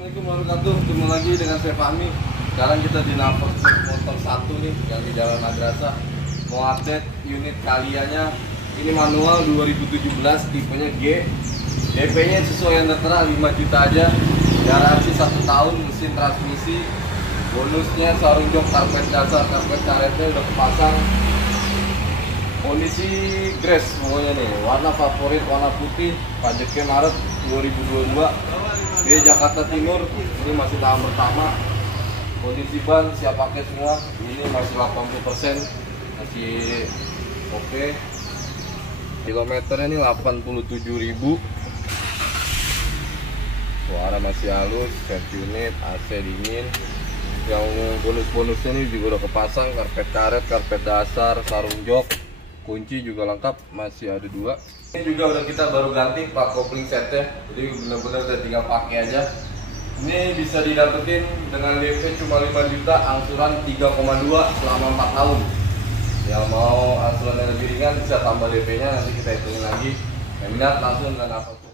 Assalamualaikum warahmatullahi wabarakatuh. Ketemu lagi dengan saya Fahmi. Sekarang kita di Nafas Motor 1 nih, yang di Jalan Madrasah. Mau update unit kaliannya. Ini manual 2017, tipenya G. DP-nya sesuai yang tertera 5 juta aja. Garansi 1 tahun, mesin transmisi. Bonusnya sarung jok, karpet dasar, karpet karetnya udah kepasang. Kondisi grass pokoknya nih, warna favorit warna putih, pajaknya Maret 2022 di Jakarta Timur. Ini masih tahun pertama. Kondisi ban siap pakai semua, ini masih 80%, masih oke. Kilometernya ini 87.000. Suara masih halus, set unit, AC dingin. Yang bonus-bonusnya ini juga udah kepasang, karpet karet, karpet dasar, sarung jok. Kunci juga lengkap, masih ada 2. Ini juga udah kita baru ganti pak kopling setnya, jadi benar-benar udah tinggal pakai aja. Ini bisa didapetin dengan DP cuma 5 juta, angsuran 3,2 selama 4 tahun. Yang mau angsuran yang lebih ringan bisa tambah DP-nya, nanti kita hitungin lagi. Yang minat langsung ke Nafas.